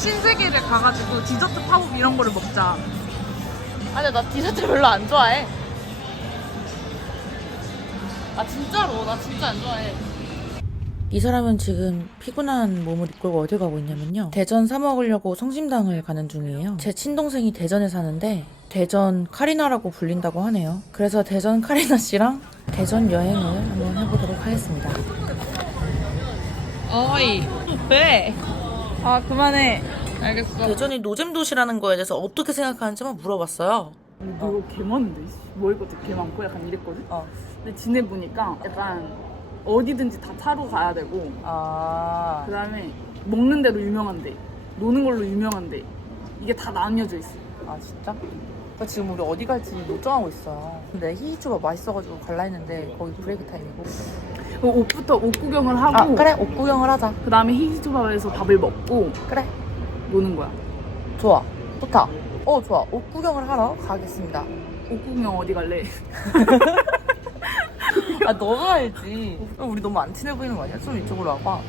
신세계를 가가지고 디저트 팝업 이런 거를 먹자. 아니 나 디저트 별로 안 좋아해. 아 진짜로 나 진짜 안 좋아해. 이 사람은 지금 피곤한 몸을 이끌고 어디 가고 있냐면요. 대전 사 먹으려고 성심당을 가는 중이에요. 제 친동생이 대전에 사는데 대전 카리나라고 불린다고 하네요. 그래서 대전 카리나 씨랑 대전 여행을 한번 해보도록 하겠습니다. 어이 왜? 아 그만해. 알겠어. 대전이 노잼 도시라는 거에 대해서 어떻게 생각하는지 한번 물어봤어요. 이거 개 많은데 뭐 이것도 개 많고 약간 이랬거든? 어. 근데 지내 보니까 약간 어디든지 다 차로 가야 되고 아. 그 다음에 먹는 데로 유명한데 노는 걸로 유명한데 이게 다 나뉘어져 있어 아 진짜? 그러니까 지금 우리 어디 갈지 결정하고 있어요. 근데 히히초가 맛있어가지고 갈라 했는데 거기 브레이크 타임이고. 그 옷부터 옷 구경을 하고 아 그래 옷 구경을 하자. 그 다음에 히히초밥에서 밥을 먹고 그래 노는 거야 좋아 좋다. 어 좋아 옷 구경을 하러 가겠습니다. 옷 구경 어디 갈래? 아 너가 알지. 우리 너무 안 친해 보이는 거 아니야? 좀 이쪽으로 와봐.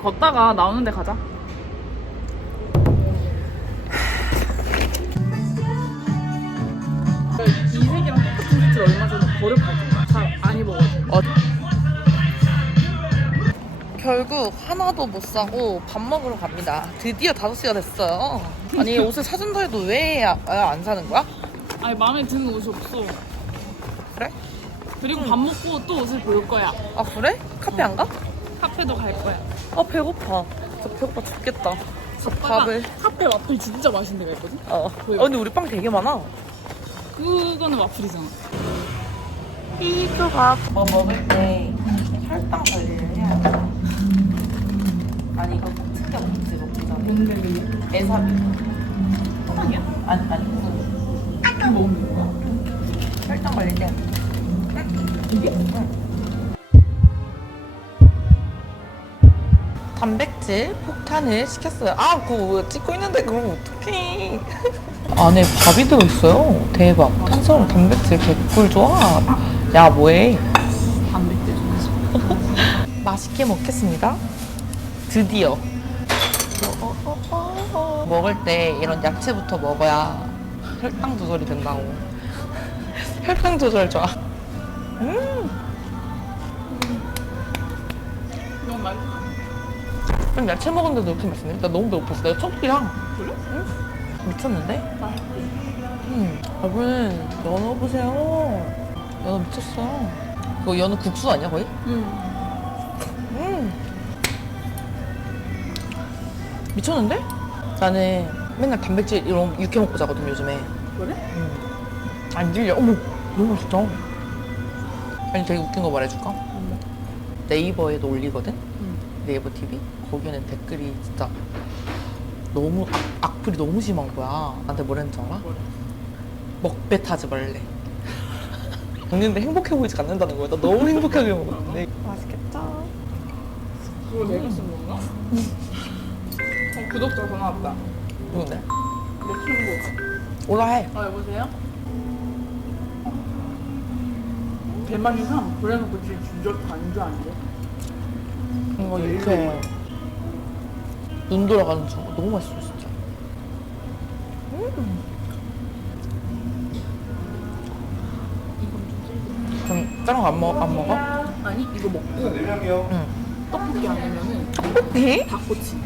걷다가 나오는 데 가자 이 색이랑 똑같은 셔츠를 얼마 전에 버릇하고 잘안 결국 하나도 못 사고 밥 먹으러 갑니다. 드디어 5시가 됐어요. 아니 옷을 사준다 해도 왜 안 사는 거야? 아니 마음에 드는 옷이 없어 그래? 그리고 밥 먹고 또 옷을 볼 거야 아 그래? 카페 안 가? 카페도 갈 거야 아 배고파. 진짜 배고파 죽겠다. 저 밥을. 카페 와플 진짜 맛있는 데가 있거든? 어. 어. 보여. 근데 우리 빵 되게 많아. 그거는 와플이잖아 피부가 뭐 먹을 때 혈당 관리를 해야 돼. 아니 이거 꼭 챙겨 먹지 먹기 전에. 뭔데 에사비. 아니야? 아니 아니. 그 먹는 거야? 혈당 관리 때. 이게? 단백질 폭탄을 시켰어요. 아, 그거 찍고 있는데 그럼 어떡해. 안에 밥이 들어있어요. 대박. 탄수화물 단백질 개꿀 좋아. 야, 뭐해. 단백질 맛있게 먹겠습니다. 드디어. 먹을 때 이런 야채부터 먹어야 혈당 조절이 된다고. 혈당 조절 좋아. 음, 너무 맛있어 그럼 야채 먹었는데도 이렇게 맛있네. 나 너무 배고팠어. 내가 첫 끼랑. 그래? 응? 미쳤는데? 맛있지 음, 여러분 연어 보세요. 연어 미쳤어. 그거 연어 국수 아니야 거의? 응 미쳤는데? 나는 맨날 단백질 이런 거 육회 먹고 자거든 요즘에. 그래? 안 질려. 어머 너무 맛있다. 아니 되게 웃긴 거 말해줄까? 네이버에도 올리거든? 응 네이버 TV? 거기는 댓글이 진짜 너무 악, 악플이 너무 심한 거야. 나한테 뭐라는 줄 알아? 뭐래? 먹배 타지 말래. 먹는데 행복해 보이지 않는다는 거야. 나 너무 행복하게 먹었는데. 맛있겠다. 그거 내가 쓴 건가? 어, 구독자 전화 왔다 누군데? 내 친구 올라 해. 아 여보세요? 대만 이상 그래놓고 지금 진짜 안줄 아닌데? 이거 이렇게 눈 돌아가는 거 너무 맛있어 진짜. 음. 그럼 다른 거안 먹, 안 먹어? 아니 이거 먹고 응. 떡볶이 아니면은 에? 닭꼬치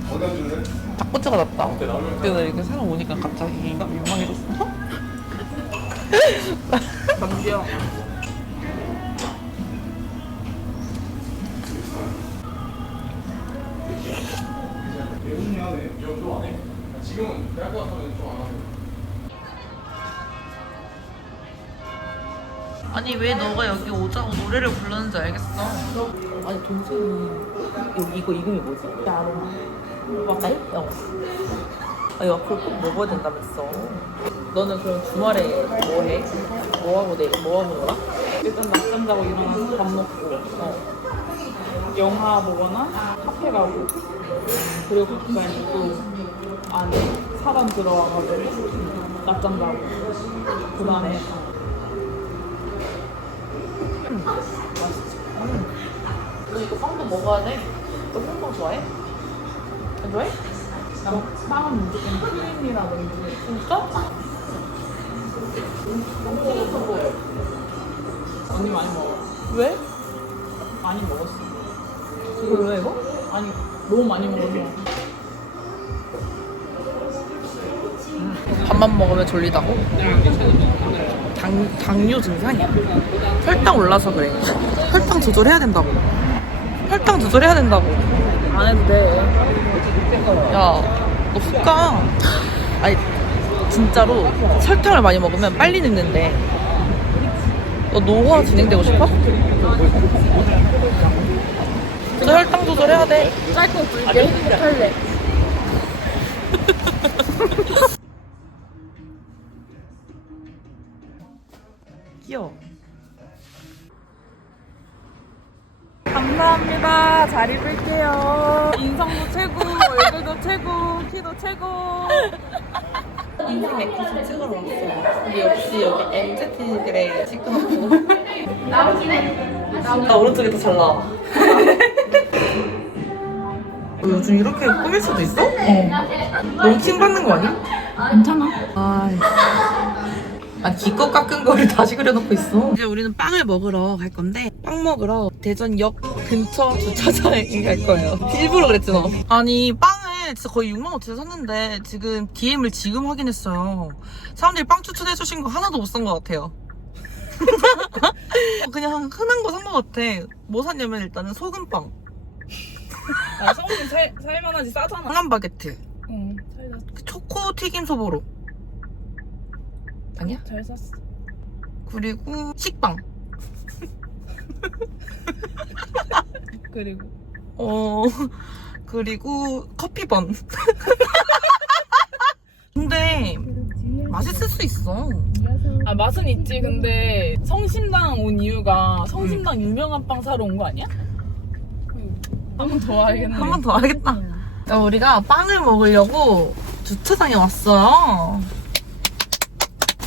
닭꼬치가 낫다. 근데 나 이렇게 사람 오니까 갑자기 민망해졌어. 남겨 아니 왜 너가 여기 오자고 노래를 불렀는지 알겠어. 아니 동생이 여기 이거 이름이 뭐지? 야로마. 맞아요? 어. 아 이거 그걸 꼭 먹어야 된다면서. 너는 그럼 주말에 뭐 해? 뭐 하고 내 뭐 하고 놀아? 일단 낮잠 자고 일어나서 밥 먹고 어. 영화 보거나 카페 가고 그리고 그다음에 또 안에 사람 들어와가지고 낮잠 자고 그 다음에 너 이거 빵도 먹어야 돼. 너 콩빵 좋아해? 좋아해? 난 빵은 무조건 크림이라든지 진짜? 언니 많이 먹어 왜? 많이 먹었어 그걸 왜 이거? 아니 너무 많이 먹어서 밥만 먹으면 졸리다고? 당, 당뇨 증상이야. 혈당 올라서 그래. 혈당 조절해야 된다고. 혈당 조절해야 된다고. 안 해도 돼. 야, 너 훅 가. 아니, 진짜로 설탕을 많이 먹으면 빨리 늙는데. 너 노화 진행되고 싶어? 너 혈당 조절해야 돼. 짧고 굵게 할래. 귀여워. 감사합니다. 잘 입을게요. 인성도 최고, 얼굴도 최고, 키도 최고. 인생 맥주 찍으러 왔어. 근데 역시 여기 MZ들의 시끄럽고. 나 오른쪽이 더 잘 나와. 어, 요즘 이렇게 꾸밀 수도 있어? 어. 너무 킹 받는 거 아니야? 괜찮아. 아, 아 기껏 깎은 거를 다시 그려놓고 있어. 이제 우리는 빵을 먹으러 갈 건데 빵 먹으러 대전역 근처 주차장에 갈 거예요. 일부러 그랬지 너. 아니 빵을 진짜 거의 6만 5천 샀는데 지금 DM을 지금 확인했어요. 사람들이 빵 추천해 주신 거 하나도 못 산 것 같아요. 그냥 흔한 거 산 것 같아. 뭐 샀냐면 일단은 소금빵, 아, 성훈이 살, 살만하지 싸잖아. 황한 바게트, 응, 잘, 그 초코 튀김 소보로. 아니야? 잘 샀어. 그리고 식빵. 그리고 어, 그리고 커피번. 근데 맛있을 수 있어. 아 맛은 있지 근데 성심당 온 이유가 성심당 유명한 빵 사러 온 거 아니야? 한 번 더 와야겠네 한 번 더 하겠다. 야, 우리가 빵을 먹으려고 주차장에 왔어요.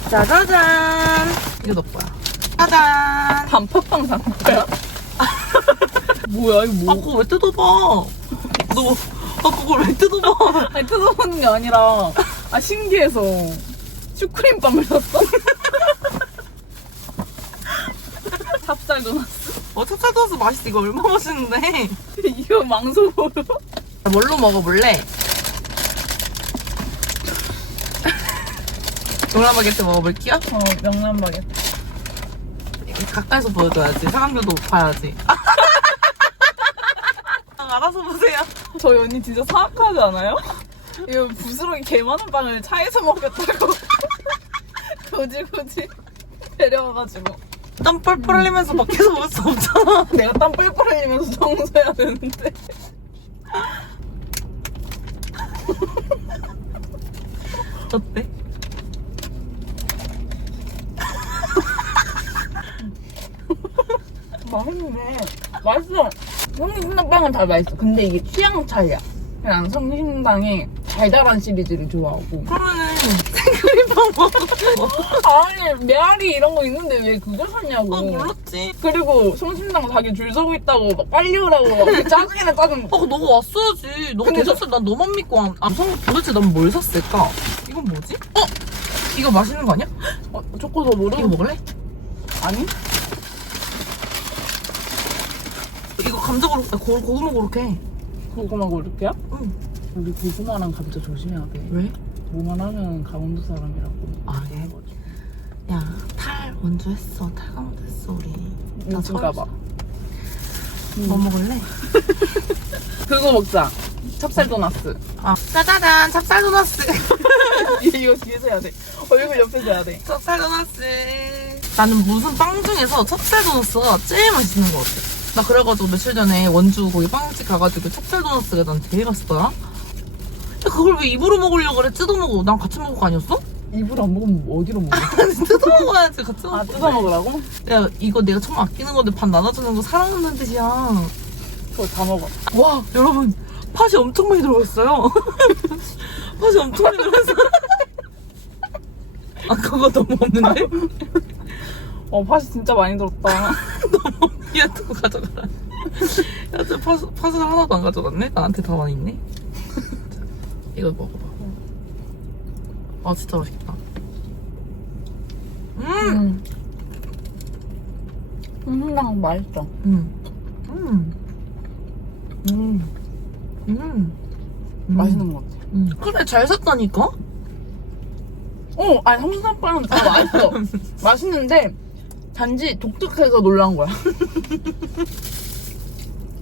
짜자잔. 이거 너 거야. 짜잔. 단팥빵 산 거야? 뭐야 이거 아, 뭐 그거 왜 뜯어봐. 너, 아, 그걸 왜 뜯어봐. 아니 뜯어보는 게 아니라 아 신기해서 슈크림 빵을 샀어? 찹쌀도 났어 어, 찹쌀 도와서 맛있어. 이거 얼마 나 맛있는데. 이거 망소보로 뭘로 먹어볼래? 동남바게트 먹어볼게요. 어 명란 바게트 가까이서 보여줘야지. 사람들도 봐야지. 아, 알아서 보세요. 저희 언니 진짜 사악하지 않아요? 이거 부스러기 개 많은 빵을 차에서 먹겠다고. 굳이 굳이. 데려와가지고. 땀 뻘뻘 흘리면서 밖에서 먹을 수 없잖아. 내가 땀 뻘뻘 흘리면서 청소해야 되는데. 어때? 맛있네. 맛있어 성심당 빵은 다 맛있어 근데 이게 취향 차이야 그냥 성심당의 달달한 시리즈를 좋아하고 그러면은 생크림빵 먹어. 아니 메아리 이런 거 있는데 왜 그거 샀냐고 어, 몰랐지. 그리고 성심당 자기 줄 서고 있다고 막 빨리 오라고 막 짜증이나 짜증 어, 너가 왔어야지. 너가 근데 대접을 난 너만 믿고 안. 아, 성 도대체 난 뭘 샀을까? 이건 뭐지? 어? 이거 맛있는 거 아니야? 어, 초코도 모르 이거 먹을래? 아니? 이거 감자 고로, 아, 고, 고구마 고로케. 고구마 고를게요? 응. 우리 고구마랑 감자 조심해야 돼 왜? 뭐만 하면 강원도 사람이라고 아, 그래? 야, 탈 원주 했어. 탈강도 했어, 우리. 나 인증가 서울 봐뭐 먹을래? 그거 먹자 찹쌀 도나스 아, 짜자잔, 찹쌀 도너스. 이거 뒤에서 해야 돼 얼굴 옆에서 해야 돼 찹쌀 도너스. 나는 무슨 빵 중에서 찹쌀 도너스가 제일 맛있는 것 같아. 나 그래가지고 며칠 전에 원주 거기 빵집 가가지고 찹쌀 도너스가 난 제일 맛있더라. 근데 그걸 왜 입으로 먹으려고 그래? 뜯어 먹어. 난 같이 먹을 거 아니었어? 입으로 안 먹으면 어디로 먹어? 뜯어 먹어야지. 같이 먹어. 아 뜯어 먹으라고? 야, 이거 내가 정말 아끼는 건데 반 나눠주는 거 사랑하는 뜻이야. 그거 다 먹어 와, 여러분. 팥이 엄청 많이 들어있어요. 팥이 엄청 많이 들어있어. 아, 그거 너무 없는데? 어 팥이 진짜 많이 들었다 야, 그거 가져가라. 야, 저 팥, 팥을 하나도 안 가져갔네? 나한테 다 많이 있네? 이거 먹어봐. 아 진짜 맛있겠다. 음, 음. 음, 맛있어. 음, 음, 음, 음. 맛있는 것 같아. 음. 그래 잘 샀다니까. 어, 아니, 삼삼빵은 다 맛있어. 맛있는데, 단지 독특해서 놀란 거야.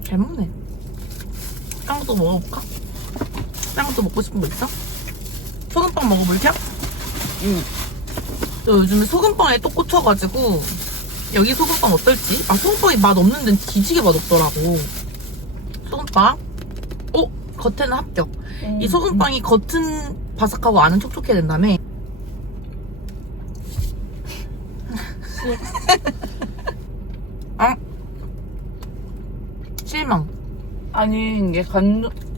잘 먹네. 짱도 먹어볼까? 짱도 먹고 싶은 거 있어? 소금빵 먹어볼 테 응. 저 요즘에 소금빵에 또 꽂혀가지고 여기 소금빵 어떨지? 아 소금빵이 맛 없는 데는 뒤지게 맛 없더라고. 소금빵. 오 겉에는 합격. 이 소금빵이 겉은 바삭하고 안은 촉촉해야 된다며. 아 실망. 아니, 이게 갓,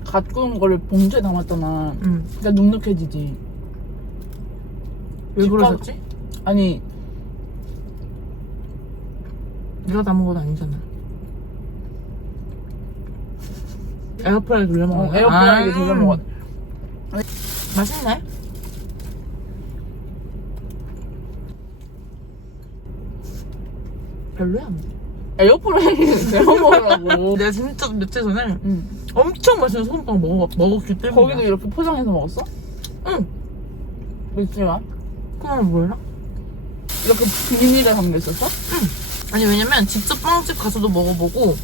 갓 구운 거를 봉투에 담았잖아. 응. 그러니까 눅눅해지지. 왜 그러셨지? 아니, 네가 담은 건 아니잖아. 에어프라이기 돌려 먹어. 어, 에어프라이기 돌려 먹어. 맛있네. 별로야. 에어프라이기 내가 먹으라고. 내가 진짜 며칠 전에 응. 엄청 맛있는 소금빵 먹어, 먹었기 때문에. 거기도 이렇게 포장해서 먹었어? 응. 며칠간? 그건 몰라? 이렇게 비닐에 담겨 있었어? 아니, 왜냐면 직접 빵집 가서도 먹어보고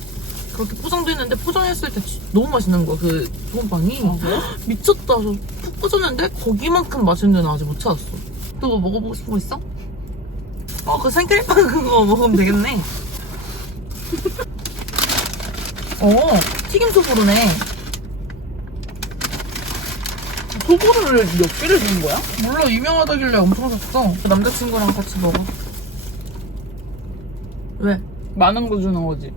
그렇게 포장도 했는데 포장했을 때 지- 너무 맛있는 거야, 그 소금빵이. 아, 그래? 미쳤다. 저푹 빠졌는데 거기만큼 맛있는 데는 아직 못 찾았어. 또 뭐 먹어보고 싶은 거 있어? 어, 그 생크림빵 그거 먹으면 되겠네. 어, 튀김 소보루네. 소보루를 몇 개를 준 거야? 몰라, 유명하다길래 엄청 샀어. 그 남자친구랑 같이 먹어. 왜? 많은 거 주는 거지.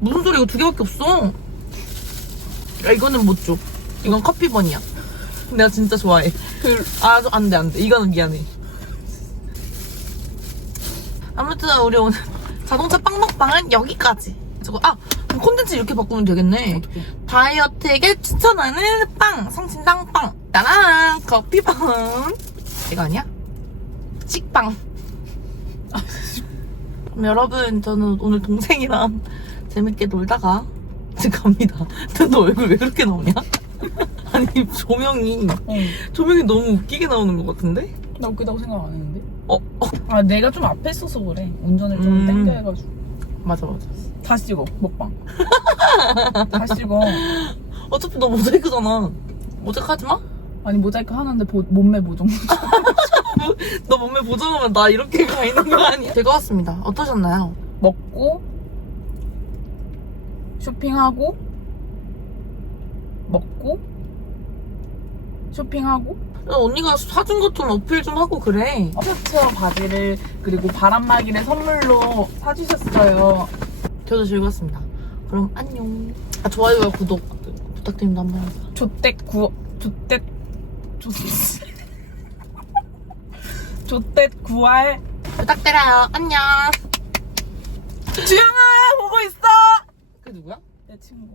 무슨 소리 이거 두 개밖에 없어. 야, 이거는 못 줘. 이건 커피번이야. 내가 진짜 좋아해. 그, 아, 저- 안 돼, 안 돼. 이거는 미안해. 아무튼, 우리 오늘 자동차 빵 먹방은 여기까지. 저거, 아! 그럼 콘텐츠 이렇게 바꾸면 되겠네. 다이어트에게 추천하는 빵! 성심당 빵! 따란! 커피빵! 이거 아니야? 식빵. 그럼 여러분, 저는 오늘 동생이랑 재밌게 놀다가 이제 갑니다. 너 얼굴 왜 그렇게 나오냐? 아니, 조명이. 응. 조명이 너무 웃기게 나오는 것 같은데? 나 웃기다고 생각 안 했는데? 어, 어. 아, 내가 좀 앞에 있어서 그래. 운전을 좀 음. 땡겨 해가지고. 맞아, 맞아. 다시 찍어, 먹방. 다시 찍어. 어차피 너 모자이크잖아. 모자이크 하지 마? 아니, 모자이크 하는데 보- 몸매 보정. 너 몸매 보정하면 나 이렇게 가 있는 거 아니야? 즐거웠습니다. 어떠셨나요? 먹고, 쇼핑하고, 먹고, 쇼핑하고, 야, 언니가 사준 것 좀 어필 좀 하고 그래. 셔츠와 바지를, 그리고 바람막이를 선물로 사주셨어요. 저도 즐거웠습니다. 그럼 안녕. 아, 좋아요와 구독 부탁드립니다. 한번 해주세요. 조떼 구, 조떼, 조, 조떼 구할. 부탁드려요. 안녕. 주영아! 보고 있어! 그게 누구야? 내 친구.